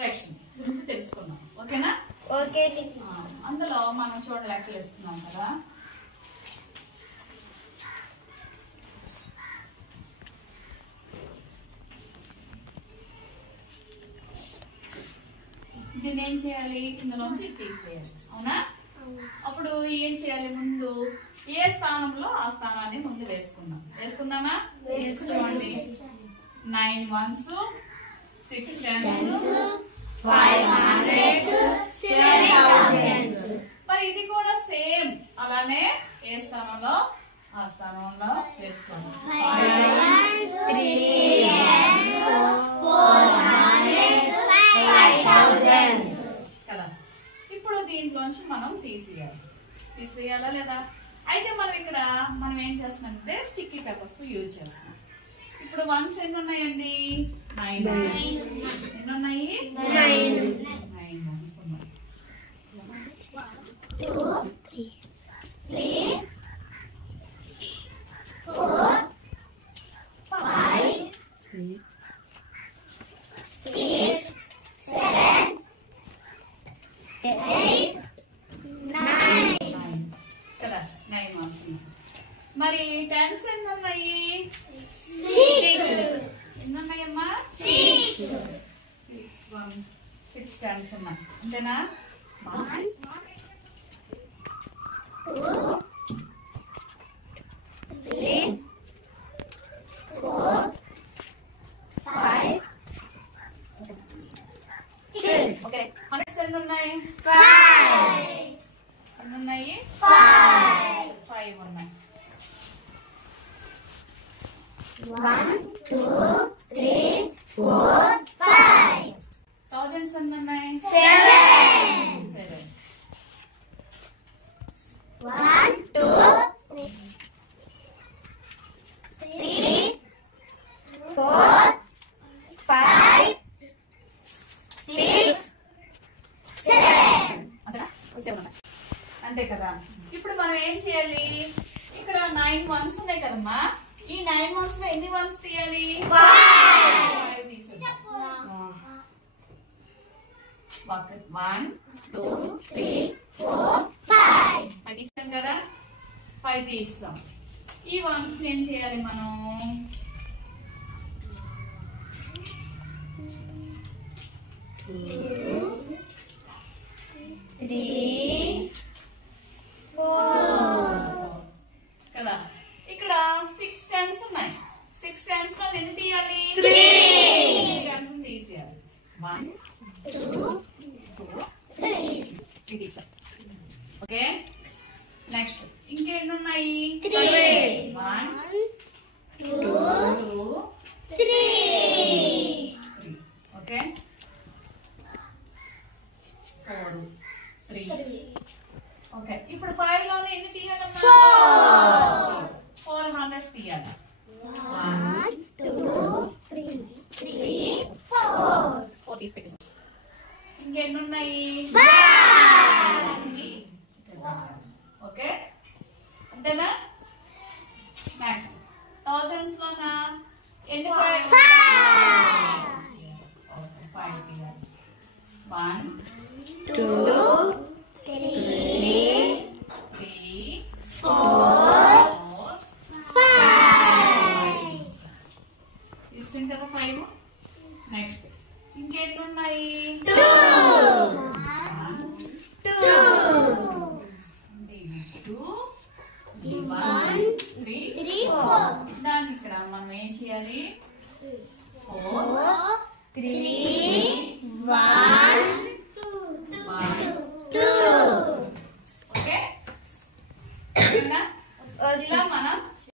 Fraction గురించి తెలుసుకున్నాం. ఓకేనా? ఓకే. అందులో మనం చూడ లెక్కలు ఇస్తున్నాం కదా. దీన్ని ఏం చేయాలి? ఇందులోంచి తీసేయాలి. అవునా? అప్పుడు ఏం చేయాలి? ముందు ఏ స్థానంలో ఆ స్థానాన్ని ముందు వేసుకుందామా? చూడండి, 9 ones 6 tens 500 7,000. మరి ఇది కూడా సేమ్ అలానే ఏ స్థానంలో ఆ స్థానంలో వేసుకోండి. 500 కదా. ఇప్పుడు దీంట్లోంచి మనం తీసేయాలా లేదా? అయితే మనం ఏం చేస్తున్నామంటే స్టిక్కీ పేపర్స్ యూజ్ చేస్తున్నాం. ఇప్పుడు వన్స్ ఎన్ని ఉన్నాయండి? 9. ఎన్ని ఉన్నాయి? 9 ones ఉన్నాయి. 1 2 3 4 5 6 7 8 9 కదా. 9 ones ఉన్నాయి. మరి టెన్స్ ఎన్ని ఉన్నాయి? 6. ఎన్ని ఉన్నాయమ్మా? 6 టెన్స్ ఉన్నాయి. అంతేనా? 1 2 3 4 5 6. ఓకే. మనకి ఎన్ని ఉన్నాయి? 5. ఎన్ని ఉన్నాయి? 5 ఉన్నాయి. 1 2 3 4 5. thousands ఎన్ని ఉన్నాయి? 7. 1 2 3 4 5 6 7. అంతే కదా. ఇప్పుడు మనం ఏం చేయాలి? ఇక్కడ 9 ones ఉన్నాయి కదమ్మా. ఈ 9 ones లో ఎన్ని ones తీయాలి? 5 తీసేద్దాం. 1 2 3 4 5 తీసాం కదా. 5 తీస్తాం. ఈ ones ఏం చేయాలి మనం? 2 3 4 కదా. ఇక్కడ 6 tens ఉన్నాయి. 6 tens లో ఎన్ని తీయాలి? 3 tens తీసేయాలి. 1 2 3 తీసాం. ఓకే. నెక్స్ట్ ఇంకెన్ని ఉన్నాయి? 1 2 3. ఓకే. 4 3. ఓకే. ఇప్పుడు 5 లోనే ఎన్ని తీయాలమ్మా? 4 400 తీయాలి. 1 2 3 4 తీసి పెట్టేసాం. ఇంకెన్ని ఉన్నాయి? 5. ఓకే. అంతేనా? నెక్స్ట్ thousands లోనా ఎన్ని? 5 తీయాలి. 1 2 3 4 5. ఇస్తుంది కదా 5. నెక్స్ట్ ఇంకెన్ని ఉన్నాయి? 2 1 3 4. దాన్ని ఇక్కడ మనం ఏం చేయాలి? 4 3 1